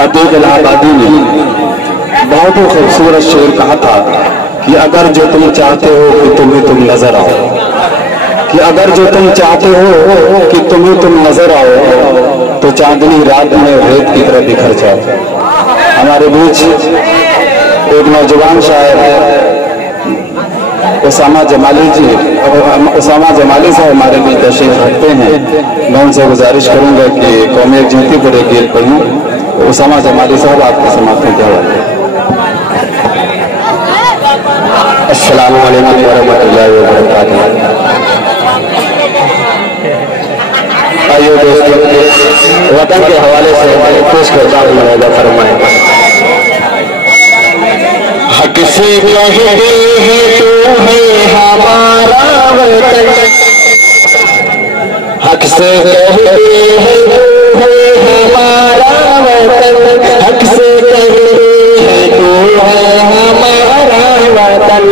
अदीब इलाहाबादी ने बहुत ही खूबसूरत शेर कहा था कि अगर जो तुम चाहते हो कि तुम्हें तुम नजर आओ, कि अगर जो तुम चाहते हो कि तुम्हें तुम नजर आओ तो चांदनी रात में रेत की तरह बिखर जाओ। हमारे बीच एक नौजवान शायर उसामा जमाली साहब हमारे बीच तशरीफ रखते हैं। मैं उनसे गुजारिश करूंगा कि कौमी यकजहती पर एक गीत पढ़ूं। उसामा जमाली साहब आपके समाप्त में क्या हुआ? अस्सलामु अलैकुम वरहमतुल्लाहि वबरकातुहू। आइए दोस्तों, वतन के हवाले से पेश करता हूँ मुलाहिजा फरमाएं। हक से कहते हैं तू है हमारा वतन, हक से कहते हैं तू है हमारा वतन, हक से कहते हैं तू है हमारा वतन,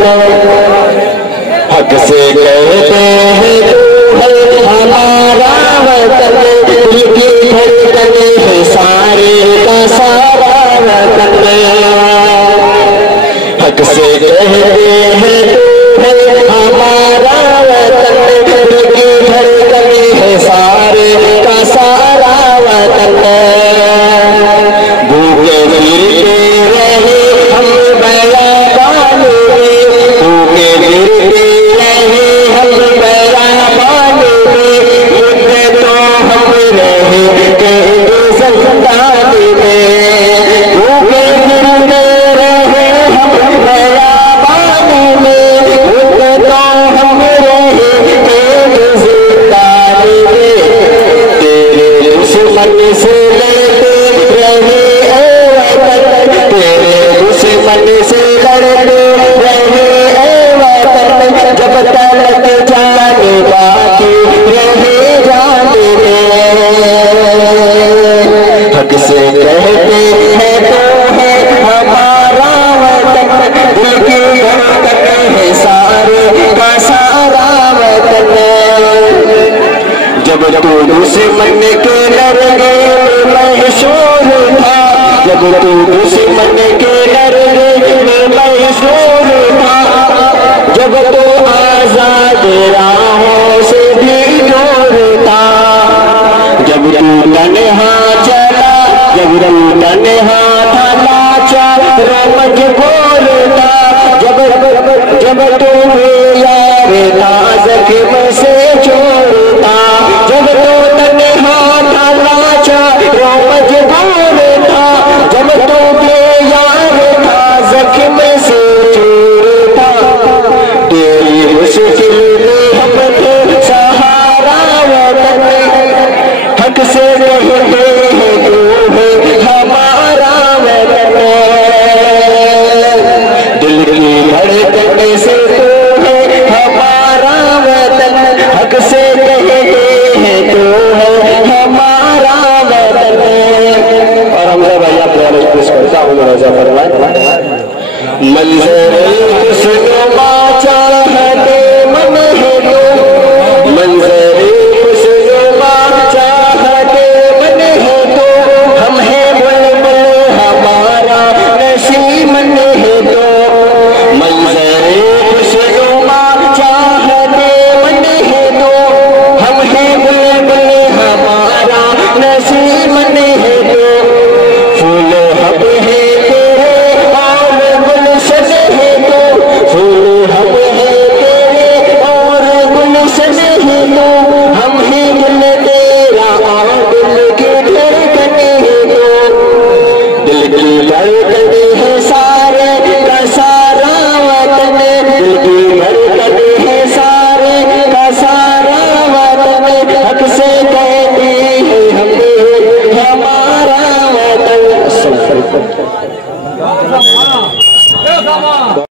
हक से कहते हैं तू है हमारा वतन, दिल की धड़कन है सारे का सारा वतन, हक से कहते हैं तू है हमारा वतन, दिल की धड़कन है सारे का सारा वतन, भूखे गिरते रहे हम बयाबान में, भूखे गिरते रहे हम बयाबान में, मुद्दे तो हम रहे कैद ज़ंदान में, भूखे गिरते रहे हम बयाबान में, मुद्दे तो हम रहे कैद ज़ंदान में, तेरे दुश्मन से लड़ते रहे ए वतन, तेरे दुश्मन से लड़ते रहे ए वतन, जब तक जान बाकी रहे जान में, हक से कहते हैं तो है हमारा वतन, दिल की धड़कन है सारे का सारा वतन, जब तू दुश्मन के लड़े मशहूर था, जब तू दुश्मन के लड़े मशहूर था, जब तू आजाद राहों से भी दूर था, जब तू तन्हा चला, जब तू तन्हा था लाचार मजबूर था, जब तू यार था ज़ख्म से छोड़ता, जब तू तन्हा था लाचार मजबूर था, जब तू यार था ज़ख्म से छोड़ता, तेरी मुश्किल में हम थे सहारा वतन, हक से कहते हैं तू है हमारा वतन, दिल की धड़कन से तू है हमारा वतन, हक से कहते हैं तू है हमारा वतन। और हम भाई आप पेश करता हूँ मुलाहिजा फरमाएं। मंज़र